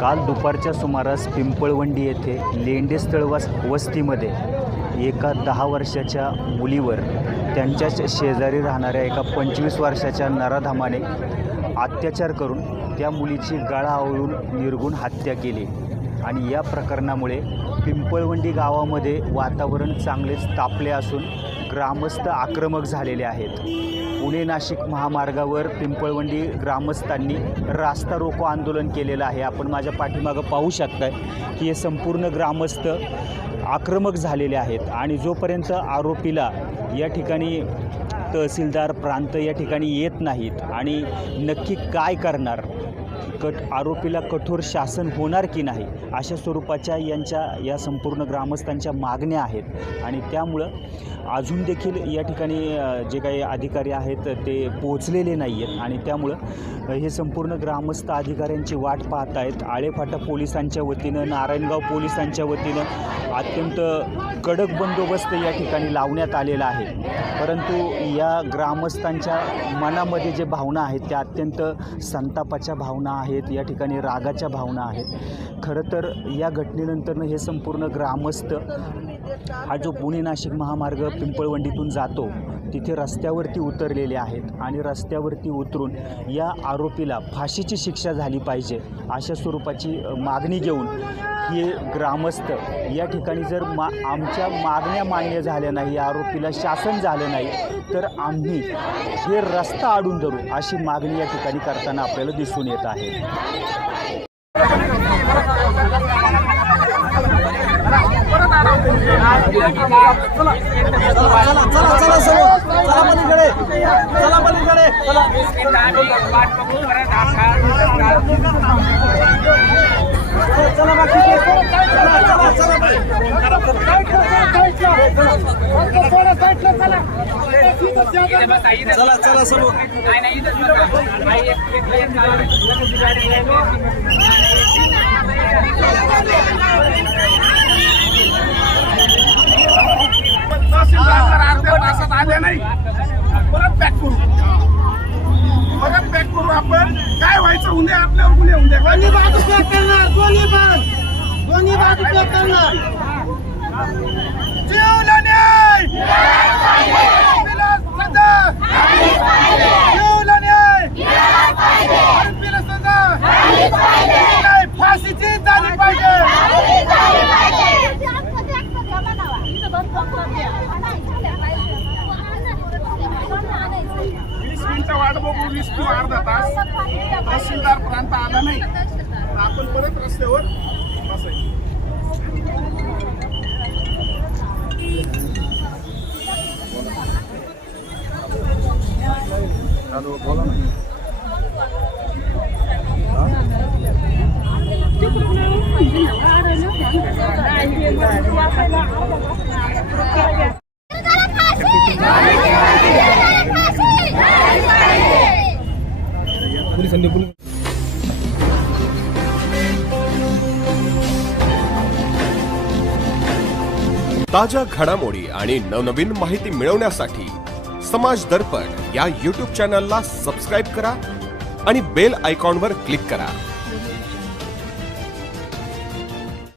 काल दुपारच्या सुमारास पिंपळवंडी येथे लेंडेस्थळ वस्तीमध्ये एका 10 वर्षाच्या मुलीवर त्यांच्याच शेजारी राहणाऱ्या एका 25 वर्षाच्या नराधमाने अत्याचार करून त्या मुलीची गळा आवळून निर्घृण हत्या केली आणि या प्रकरणामुळे पिंपळवंडी गावामध्ये वातावरण चांगलेच तापले असून ग्रामस्थ आक्रमक झालेले आहेत। पुणे नाशिक महामार्गावर पिंपळवंडी ग्रामस्थांनी रास्ता रोको आंदोलन केलेलं आहे। आपण माझ्या पाठीमागं पाहू शकताय की हे संपूर्ण ग्रामस्थ आक्रमक झालेले आहेत आणि जोपर्यंत आरोपीला या ठिकाणी तहसीलदार प्रांत या ठिकाणी येत नाहीत आणि नक्की काय करणार, आरोपीला कठोर शासन होणार की नाही, अशा स्वरूपाच्या या संपूर्ण ग्रामस्थांच्या मागण्या आहेत आणि त्यामुळं अजून देखील या ठिकाणी जे काही अधिकारी आहेत ते पोहोचलेले नाही आहेत आणि त्यामुळं हे संपूर्ण ग्रामस्थ अधिकाऱ्यांची वाट पाहत आहेत। आळेफाटा पोलिसांच्या वतीनं, नारायणगाव पोलिसांच्या वतीनं अत्यंत कडक बंदोबस्त या ठिकाणी लावण्यात आलेला आहे, परंतु या ग्रामस्थांच्या मनामध्ये जे भावना आहेत त्या अत्यंत संतापाच्या भावना आहेत, या ठिकाणी रागाच्या भावना आहेत। खरं तर या घटनेनंतर हे संपूर्ण ग्रामस्थ हा जो पुणे नाशिक महामार्ग पिंपळवंडीतून जातो तिथे रस्त्यावरती उतरलेले आहेत आणि रस्त्यावरती उतरून या आरोपीला फाशीची शिक्षा झाली पाहिजे अशा स्वरूपाची मागणी घेऊन हे ग्रामस्थ या ठिकाणी जर आमच्या मागण्या मान्य झाल्या नाही, आरोपीला शासन झालं नाही तर आम्ही हे रस्ता अडून धरू अशी मागणी या ठिकाणी करताना आपल्याला दिसून येत आहे। आपण काय व्हायचं उद्या आपल्यावर गुन्हे उद्या दोन्ही बाजू चेक करणार, दोन्ही बाजू चेक करणार। जीवला न्याय, जीवला न्याय, सजा, फाशीची झाली पाहिजे। 20 मिनिटं वाट बघू, 20 किंवा अर्धा तास तहसीलदार प्रांत आला नाही, आपण परत रस्त्यावर बसायचं। हॅलो, बोला ना। ताज्या घडामोडी आणि नवनवीन माहिती मिळवण्यासाठी समाज दर्पण या YouTube चॅनलला सबस्क्राइब करा आणि बेल आयकॉनवर क्लिक करा।